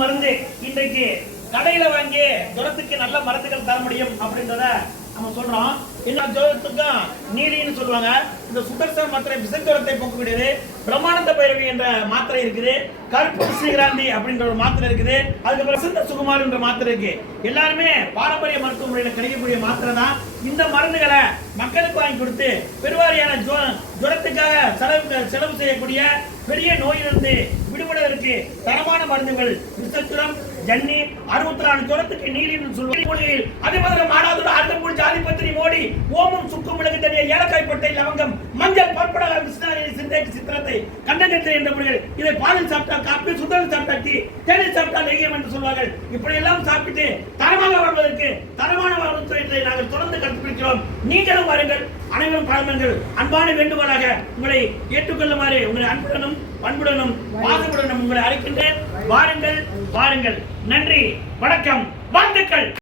மருந்து இன்றைக்கு கடையில வாங்கி ஜுரத்துக்கு நல்ல மருந்துகள் தர முடியும் அப்படின்றத நம்ம சொல்றோம். இன்னும் ஜுரத்துக்கும் நீலின்னு சொல்லுவாங்க. இந்த சுதர்சன மாத்திரை விசஜுரத்தை போக்கக்கூடியது. பிரம்மானந்த பைரவி என்ற மாத்திரை இருக்குது. கருப்பு ஸ்ரீகிராந்தி அப்படின்ற ஒரு மாத்திரை இருக்குது. அதுக்கப்புறம் சித்த சுகுமார் என்ற மாத்திரை இருக்கு. எல்லாருமே பாரம்பரிய மருத்துவ முறையில் கிடைக்கக்கூடிய மாத்திரை தான். இந்த மருந்துகளை மக்களுக்கு வாங்கி கொடுத்து பெருவாரியான ஜுரத்துக்காக செலவு செய்யக்கூடிய பெரிய நோயிலிருந்து விடுபடுவதற்கு தரமான மருந்துகள் விசஜுரம், ஜன்னி, 64 ஜுரத்துக்கு நீலின்னு சொல்லுவாங்க. அதே மாதிரி மாடாதோட அர்த்தம்பூல் ஜாதிபத்திரி மோடி ஓமம் சுக்கும் மிளகு தனிய ஏலக்காய் பட்டை லவங்கம் மஞ்சள் பற்படக விஸ்னாரி சிந்தேக்கு சித்திரத்தை கண்டகத்தை என்ற முறைகள் இதை பாலில் சாப்பிட்டா காப்பி, சுத்தல் சாப்பிட்டா டீ, தேனில் சாப்பிட்டா லேகியம் என்று சொல்வார்கள். இப்படி எல்லாம் சாப்பிட்டு தரமாக வாழ்வதற்கு தரமான மருத்துவத்தை நாங்கள் தொடர்ந்து கற்றுப்பிடிக்கிறோம். நீங்களும் வாருங்கள், அனைவரும் பழமங்கள். அன்பான வேண்டுகோளாக உங்களை ஏற்றுக்கொள்ளுமாறு உங்களை அன்புடனும் பண்புடனும் பாசமுடனும் உங்களை அழைக்கின்றேன். வாருங்கள் வாருங்கள். நன்றி, வணக்கம், வாழ்த்துக்கள்.